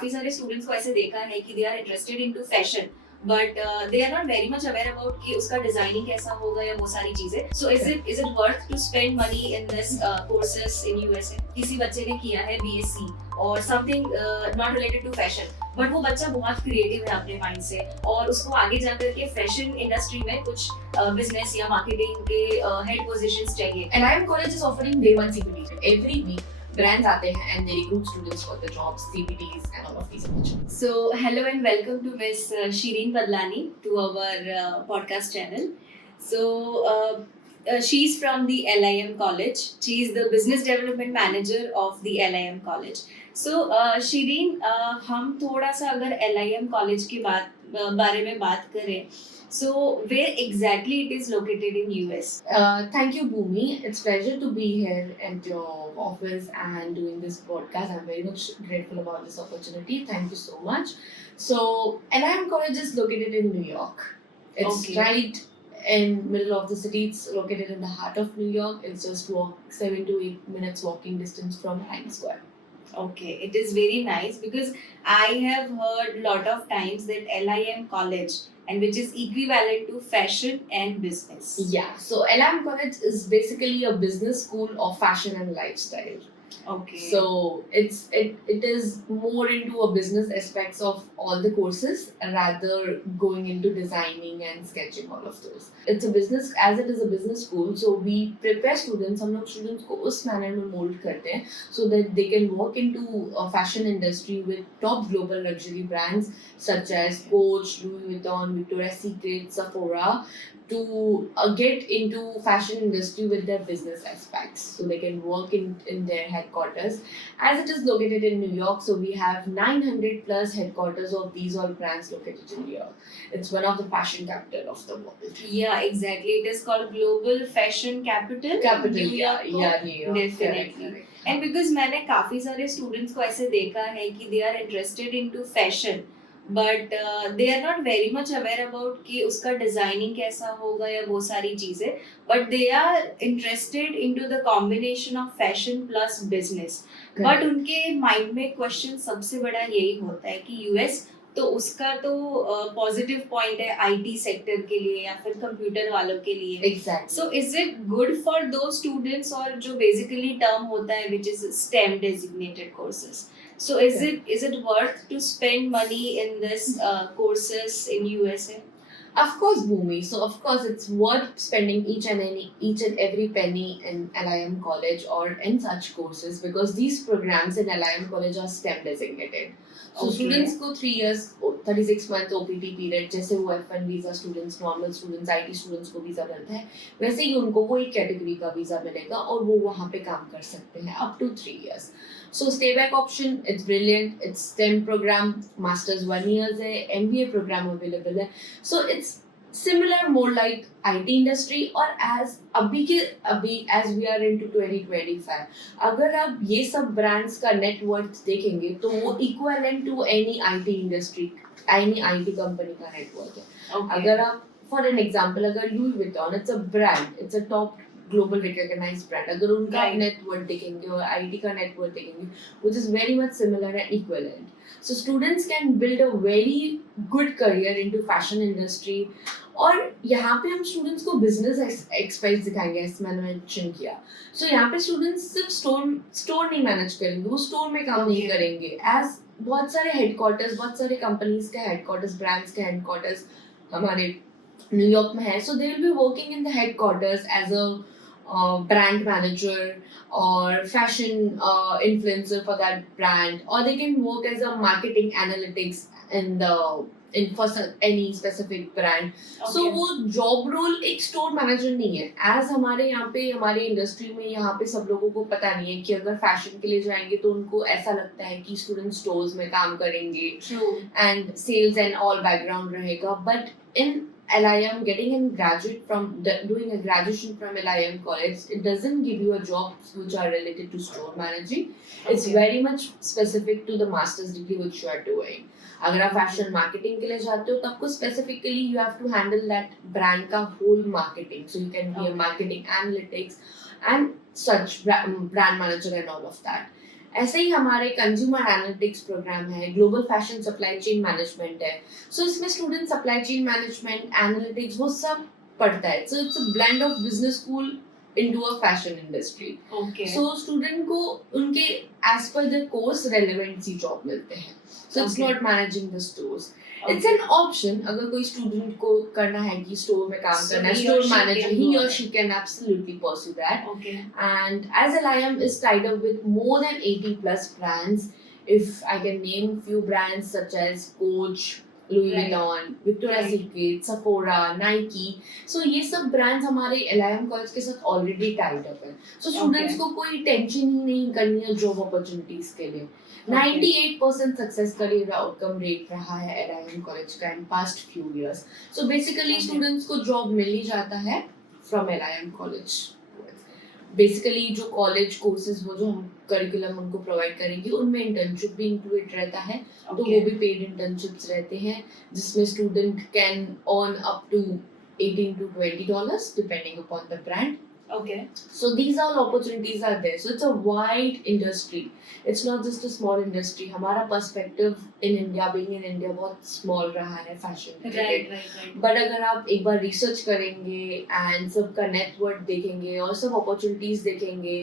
काफी सारे स्टूडेंट्स को ऐसे देखा है कि they are interested into fashion but they are not very much aware about कि उसका डिजाइनिंग कैसा होगा या वो सारी चीजें. So is it worth to spend money in this courses in USA? किसी बच्चे ने किया है बीएससी और something not related to fashion, but वो बच्चा बहुत क्रिएटिव है अपने माइंड से और उसको आगे जाकर के फैशन इंडस्ट्री में कुछ बिजनेस या मार्केटिंग के हेड पोजीशंस चाहिए. LIM College is offering day one CPT. Every week, brands आते हैं and they recruit students for the jobs, CPTs and all of these opportunities. So, hello and welcome to Miss Shireen Padlani to our podcast channel. So, she's from the LIM College. She is the Business Development Manager of the LIM College. So, Shireen, हम थोड़ा सा अगर LIM College के बारे में बात करें, so where exactly it is located in US? Thank you, Bhumi. It's pleasure to be here at your office and doing this podcast. I'm very much grateful about this opportunity. Thank you so much. So, LIM College is located in New York. It's right in middle of the city. It's located in the heart of New York. It's just 7 to 8 minutes walking distance from Times Square. Okay, it is very nice because I have heard lot of times that LIM College and which is equivalent to fashion and business. Yeah, so LIM College is basically a business school of fashion and lifestyle. Okay. So it is more into a business aspects of all the courses rather going into designing and sketching all of those. It's a business, as it is a business school, so we prepare students, हम लोग students को उस manner में mold करते हैं so that they can work into a fashion industry with top global luxury brands such as Coach, Louis Vuitton, Victoria's Secret, Sephora, to get into fashion industry with their business aspects, so they can work in their headquarters. As it is located in New York, so we have 900 plus headquarters of these all brands located in New York. It's one of the fashion capital of the world. Yeah, exactly. It is called Global Fashion Capital. New York. New York. Definitely. And because मैंने काफी सारे students को ऐसे देखा है कि they are interested into fashion, but they are not very much aware about कि उसका डिजाइनिंग कैसा होगा या वो सारी चीजें, but they are interested into the combination of fashion plus business. But उनके माइंड में क्वेश्चन सबसे बड़ा यही होता है कि यूएस तो उसका तो पॉजिटिव पॉइंट है आईटी सेक्टर के लिए या फिर कंप्यूटर वालों के लिए. Exactly. So is it good for दो स्टूडेंट्स और जो बेसिकली टर्म होता है which is stem designated courses. So is it worth to spend money in this courses in USA? Of course, Bhumi. So of course it's worth spending each and every penny in LIM College or in such courses because these programs in LIM College are STEM designated. So students को 3 years 36 month OPT period, जैसे वो F1 visa students, normal students, IT students को visa मिलता है, वैसे ही उनको वो एक कैटेगरी का वीजा मिलेगा और वो वहाँ पे काम कर सकते हैं up to 3 years. So stay back option, it's brilliant. It's STEM program, masters 1 year है, MBA program available है. So it's similar, more like IT industry. और अभी as we are into 2025, अगर आप ये सब brands का net worth देखेंगे तो वो equivalent to any IT industry, any IT company का net worth है. अगर आप for an example, अगर Louis Vuitton, it's a brand, it's a top global recognized brand, अगर उनका net worth देखेंगे और IT का net worth देखेंगे, which is very much similar and equivalent. So students can build a very good career into fashion industry. और यहाँ पे हम students को business experts दिखाएंगे, ऐसे मैंने mention किया. So यहाँ पे students सिर्फ store नहीं manage करेंगे, वो store में काम नहीं करेंगे. As बहुत सारे headquarters, बहुत सारे companies के headquarters, brands के headquarters हमारे न्यूयॉर्क में है. So they will be working in the headquarters as a brand manager or fashion influencer for that brand, or they can work as a marketing analytics for any specific brand. So वो job role एक store manager नहीं है. As हमारे यहाँ पे हमारे industry में यहाँ पे सब लोगों को पता नहीं है कि अगर fashion के लिए जाएंगे तो उनको ऐसा लगता है कि student stores में काम करेंगे and sales and all background रहेगा. But in LIM, getting a graduate from doing a graduation from LIM College, it doesn't give you a jobs which are related to store managing. It's very much specific to the master's degree which you are doing. अगर आप fashion marketing के लिए जाते हो तब को specifically you have to handle that brand का whole marketing. So you can be a marketing analytics and such brand manager and all of that. ऐसे ही हमारे कंज्यूमर एनालिटिक्स प्रोग्राम है, global fashion supply chain management है. सो इसमें student supply chain management, analytics वो सब पढ़ता है. So it's a blend of business school into a fashion industry. Okay. So student को उनके as per the course relevancy job मिलते हैं. So it's Okay. not managing the stores. Okay. It's an option. अगर कोई student को करना है कि store में काम So करना है, he or store she manager, can he do or it. she can absolutely pursue that. Okay. And as LIM is tied up with more than 80 plus brands, if I can name few brands such as Coach, Louis Right. Vuitton, Victoria's Right. Secret, Sephora, Nike, so ये सब brands हमारे LIM college के साथ already tied up है. So students को कोई tension ही नहीं करनी है job opportunities के लिए. 98% success career outcome rate रहा है LIM कॉलेज का in past few years. So basically Okay. students को job मिल ही जाता है from LIM college. बेसिकली जो कॉलेज कोर्सेज वो जो हम करिकुलम उनको प्रोवाइड करेंगे उनमें इंटर्नशिप भी इंक्लूडेड रहता है. तो वो भी पेड इंटर्नशिप्स रहते हैं जिसमें student can earn up to $18 to $20 depending upon the brand. Okay. So these all opportunities are there. So it's a wide industry. It's not just a small industry. हमारा perspective in India, being in India, बहुत small रहा है fashion Right. related. Right. But अगर आप एक बार research करेंगे and सबका network देखेंगे और सब अपॉर्चुनिटीज देखेंगे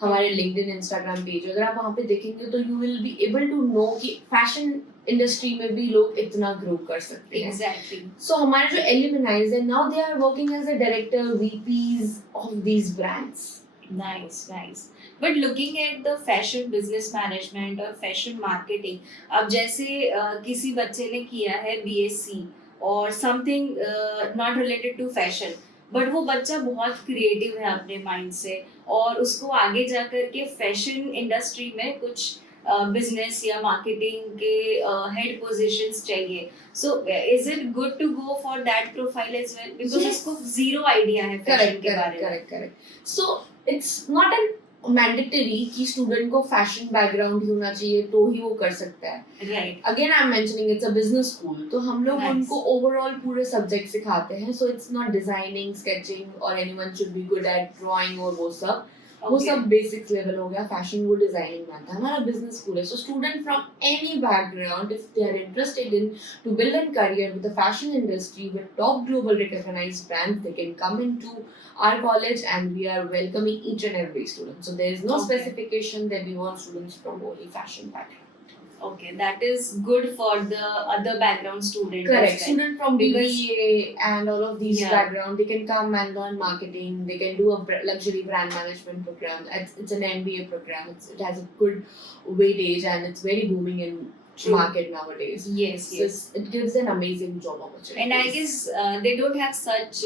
हमारे लिंक्डइन इंस्टाग्राम पेज, अगर आप वहाँ पे देखेंगे तो you will be able to know कि फैशन इंडस्ट्री में भी लोग इतना ग्रो कर सकते हैं. Exactly. सो हमारे जो एलिमनाइज है now they are working as a director VPs of these brands. Nice, nice. But looking at the fashion business management और fashion marketing, अब जैसे किसी बच्चे ने किया है BSc और something not related to fashion, but वो बच्चा बहुत creative है अपने mind से और उसको आगे जा कर के fashion industry में कुछ business या marketing के head positions चाहिए. So is it good to go for that profile as well? Because Yes. उसको zero idea है fashion के बारे में. Correct. So it's not an mandatory कि स्टूडेंट को फैशन बैकग्राउंड होना चाहिए तो ही वो कर सकता है. Right. Again I am mentioning it's a business school, तो हम लोग Nice. उनको ओवरऑल पूरे सब्जेक्ट सिखाते हैं. So it's not designing, sketching और anyone should be good at drawing और वो सब. वो Okay. सब बेसिक्स लेवल हो गया. फैशन वो डिजाइनिंग में आता है. हमारा बिजनेस स्कूल है. So student from any background if they are interested in to build a career with the fashion industry with top global recognized brands, they can come into our college and we are welcoming each and every student. So there is no Okay. specification that we want students from only fashion background. Okay, that is good for the other background student. Correct. as well. Student from Because- BBA and all of these Yeah. background, they can come and learn marketing. They can do a luxury brand management program. It's an MBA program. It has a good weightage and it's very booming in True. market nowadays. Yes, So yes. it gives an amazing job opportunity. And I guess they don't have such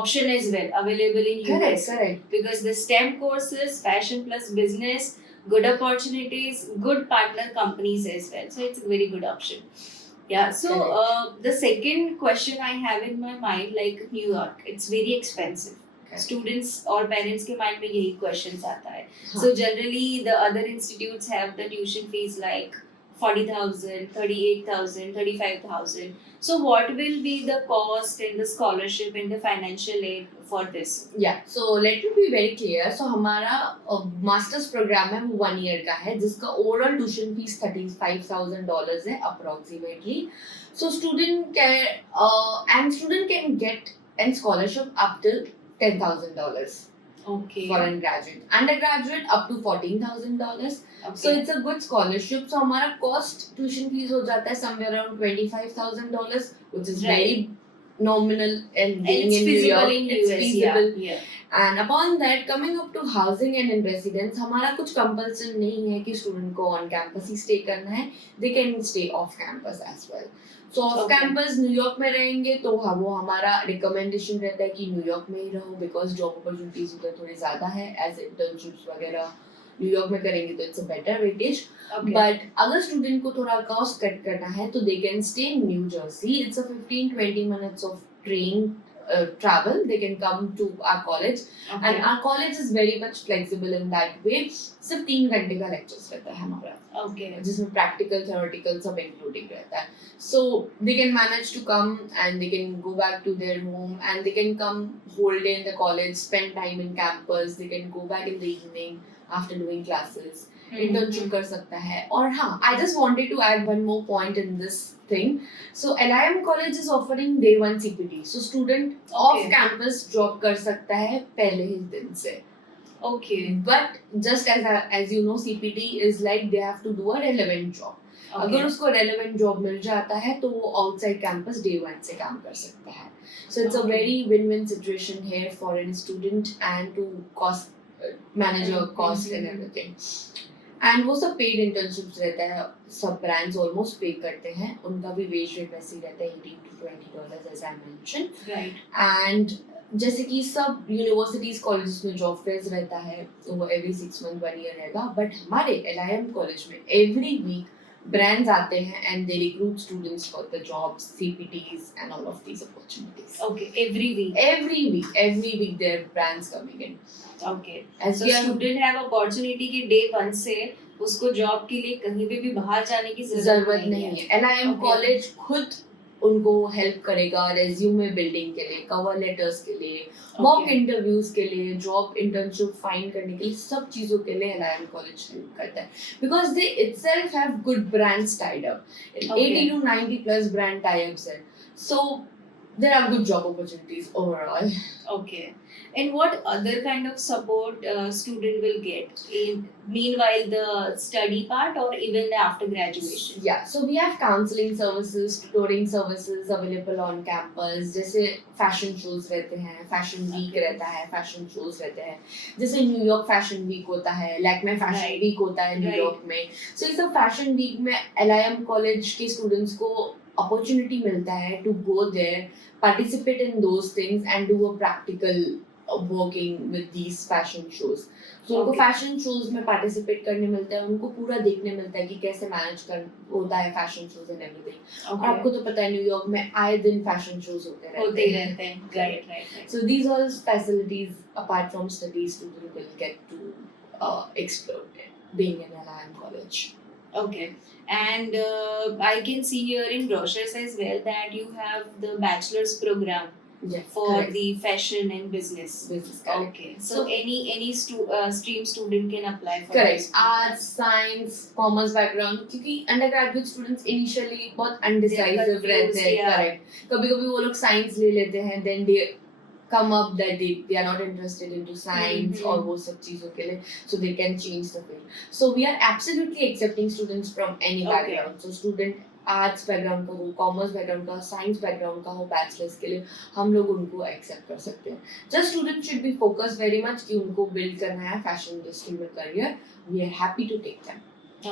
option as well available in correct, US. correct. Because the STEM courses, fashion plus business, good opportunities, good partner companies as well. So it's a very good option. Yeah. So the second question I have in my mind, like New York, it's very expensive. Correct. Students or parents के mind में यही questions आता है. हाँ. So generally the other institutes have the tuition fees like 40,000, 38,000, 35,000. So what will be the cost and the scholarship and the financial aid for this? Yeah, so let me be very clear. So हमारा masters programme है वो 1 year का है जिसका overall tuition fees $35,000 है approximately. So student can get a scholarship up to $10,000 Okay. for undergraduate. Undergraduate up to $14,000. Okay. So it's a good scholarship. So हमारा cost tuition fees हो जाता है somewhere around $25,000, which is Right. very nominal and and being it's in New feasible York, in it's US. feasible. Yeah. And upon that, coming up to housing and in residence, हमारा कुछ compulsion नहीं है कि student को on campus he stay करना है. They can stay off campus as well. So off Okay. campus New York में रहेंगे तो वो हमारा recommendation रहता है कि न्यूयॉर्क में ही रहो because job opportunities उधर थोड़ी ज़्यादा है as internships वगैरह न्यूयॉर्क में करेंगे तो it's a better weightage. Okay. But अगर student को थोड़ा cost cut करना है तो they can stay in New Jersey. It's a 15-20 minutes of train travel. They can come to our college. Okay. And our college is very much flexible in that way. सिर्फ 3 घंटे का lectures रहता है हमारा Okay. जिसमें practical, theoretical सब including रहता है. So they can manage to come and they can go back to their home and they can come whole day in the college, spend time in campus. They can go back in the evening after doing classes. Internship कर सकता है. और हाँ, I just wanted to add one more point in this thing. So LIM college is offering day 1 CPT. So student off Okay. campus job कर सकता है पहले ही दिन से. Okay. But just as you know, CPT is like they have to do a relevant job. अगर Okay. उसको relevant job मिल जाता है तो वो outside campus day 1 से काम कर सकता है. So it's a Okay. very win-win situation here for a student and to manage your cost and everything. And वो सब पेड इंटर्नशिप्स रहता है, सब ब्रांड्स ऑलमोस्ट पे करते हैं, उनका भी वेज रेट वैसे ही रहता है $18 to $20 as I mention. Right. And जैसे कि सब यूनिवर्सिटीज कॉलेजेस में जॉब फेयर्स रहता है तो वो एवरी 6 month 1 year रहेगा, बट हमारे LIM कॉलेज में एवरी वीक brands आते हैं and they recruit students for the jobs, CPTs and all of these opportunities. Okay. Every week. Every week there are brands coming in. Okay. As So we are student have opportunity कि day 1 से उसको job के लिए कहीं पे भी बाहर जाने की जरूरत नहीं है. LIM Okay. कॉलेज खुद उनको हेल्प करेगा रेज्यूमे बिल्डिंग के लिए, कवर लेटर्स के लिए, मॉक इंटरव्यूज के लिए, जॉब इंटर्नशिप फाइंड करने के लिए, सब चीजों के लिए LIM कॉलेज हेल्प करता है because they itself have good brands tied up. 80 to 90 plus brand tie-ups है, so there are good job opportunities overall. Okay. And what other kind of support student will get in meanwhile the study part or even after graduation? Yeah, so we have counseling services, tutoring services available on campus. जैसे fashion shows रहते हैं, fashion week रहता है, fashion shows रहते हैं. जैसे New York fashion week होता है, लैक्मे फैशन वीक होता है न्यूयॉर्क में. So इस सब फैशन वीक में LIM कॉलेज के स्टूडेंट्स को अपॉर्चुनिटी मिलता है to go there, participate in those things and do a practical working with these fashion shows. So उनको Okay. fashion shows में participate करने मिलता है, उनको पूरा देखने मिलता है कि कैसे मैनेज कर होता है fashion shows and everything. और आपको तो पता है न्यूयॉर्क में आए दिन fashion shows होते होते ही हैं. रहते हैं. Right. So these all facilities apart from studies student will get to explore being in LIM college. Okay. And I can see here in brochures as well that you have the bachelor's program Yeah, for correct. the fashion and business. Business, correct. Okay. So So- any stream student can apply for Correct. this. Arts, science, commerce background, क्योंकि undergraduate students initially बहुत undecisive confused, रहते हैं. yeah. Correct. कभी-कभी वो लोग science ले लेते हैं, then they come up that they are not interested into science और वो सब चीजों के लिए, so they can change the field. So we are absolutely accepting students from any Okay. background. So student arts background का हो, commerce background का, science background का हो, बैचलर्स के लिए हम लोग उनको एक्सेप्ट कर सकते हैं. Just student should be focus very much कि उनको बिल्ड करना है फैशन इंडस्ट्री में career. We are happy to take them.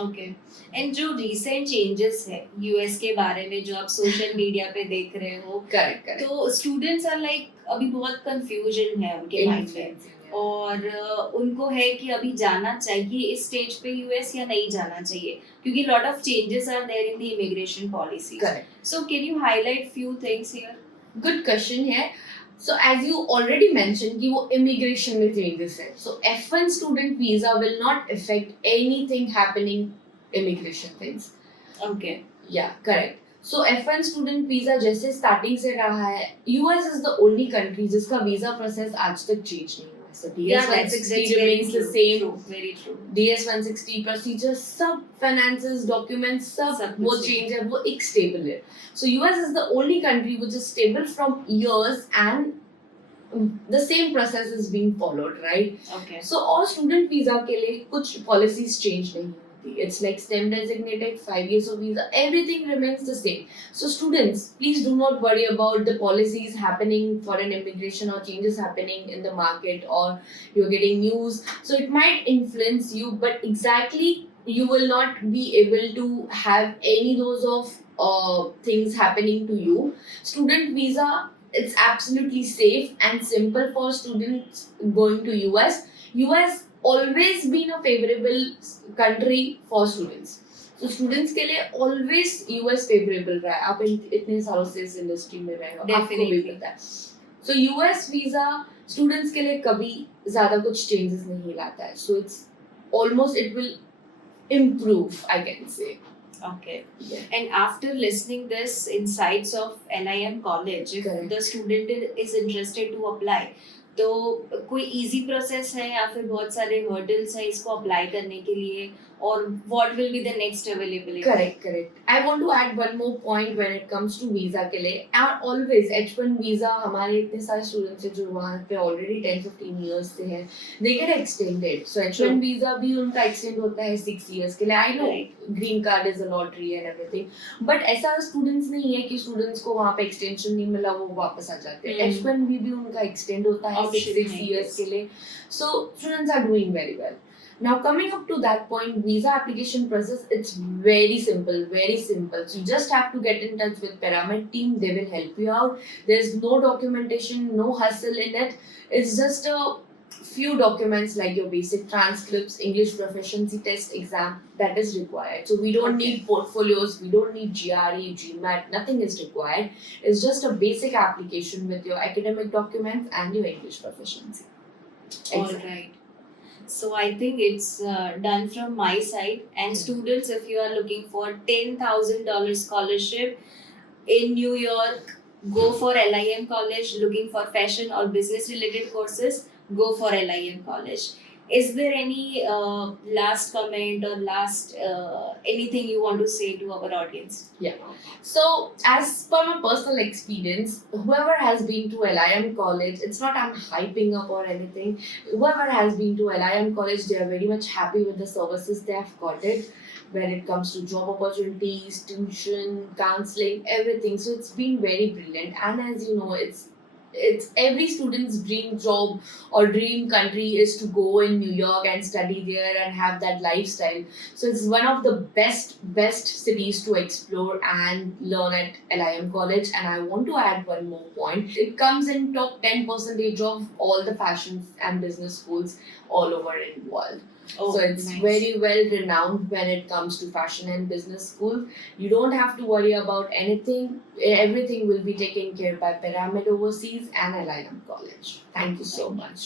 Okay. And जो recent changes है US के बारे में जो आप सोशल मीडिया पे देख रहे हो, करेक्ट तो स्टूडेंट्स आर लाइक अभी बहुत कंफ्यूजन है उनके माइंड में और उनको है कि अभी जाना चाहिए इस स्टेज पे यूएस या नहीं जाना चाहिए क्योंकि lot of changes are there in the immigration policies. Correct. So can you highlight few things here? Good question है. So as you already mentioned कि वो immigration में changes है. So F1 student visa will not affect anything happening immigration things. Okay. Yeah, correct. So F1 student visa जैसे starting से रहा है, US is the only country जिसका visa process आज तक change नहीं हुआ. So DS-160 remains the same. Very true. DS-160 procedures, सब finances, documents, सब सब वो कुछ change है, वो एक stable है. So US is the only country which is stable from years and the same process is being followed, right? Okay. So और student visa के लिए कुछ policies change नहीं होती. It's like STEM designated, 5 years of visa, everything remains the same. So students, please do not worry about the policies happening for an immigration or changes happening in the market or you're getting news. So it might influence you, but exactly you will not be able to have any those of things happening to you. Student visa, it's absolutely safe and simple for students going to US. US always been a favorable country for students. So students के लिए always US favorable रहा है. आप इतने सालों से इस industry में रहे हो, आपको भी पता है. So US visa students के लिए कभी ज़्यादा कुछ changes नहीं लाता है. So it's almost it will improve, I can say. Okay. Yeah. And after listening this insights of LIM college, if Correct. the student is interested to apply, तो कोई इजी प्रोसेस है या फिर बहुत सारे हर्डल्स है इसको अप्लाई करने के लिए, और what will be the next available? Correct. I want to add one more point when it comes to visa के लिए. And always H1 visa हमारे इतने सारे students हैं जो वहाँ पे already 10-15 years से हैं, they get extended. So H1 True. visa भी उनका extend होता है 6 years के लिए. I know Right. green card is a lottery and everything, but ऐसा students नहीं है कि students को वहाँ पे extension नहीं मिला वो वापस आ जाते हैं. H1 भी उनका extend होता है Option 6 है, years yes. के लिए. So students are doing very well. Now coming up to that point, visa application process, it's very simple. So you just have to get in touch with Pyramid team, they will help you out. There's no documentation, no hustle in it. It's just a few documents like your basic transcripts, English proficiency test exam that is required. So we don't Okay. need portfolios, we don't need GRE, GMAT, nothing is required. It's just a basic application with your academic documents and your English proficiency. All right. So I think it's done from my side. And students, if you are looking for $10,000 scholarship in New York, go for LIM College. Looking for fashion or business related courses, go for LIM College. Is there any last comment or last anything you want to say to our audience? So, as per my personal experience, whoever has been to LIM college, it's not I'm hyping up or anything. Whoever has been to LIM college, they are very much happy with the services they have got it. When it comes to job opportunities, tuition, counseling, everything. So it's been very brilliant. And as you know, it's every student's dream job or dream country is to go in New York and study there and have that lifestyle. So it's one of the best cities to explore and learn at LIM College. And I want to add one more point. It comes in top 10% of all the fashion and business schools all over in the world. Oh, So it's nice. very well renowned when it comes to fashion and business school. You don't have to worry about anything. Everything will be taken care by Pyramid Overseas and LIM College. Thank you so much.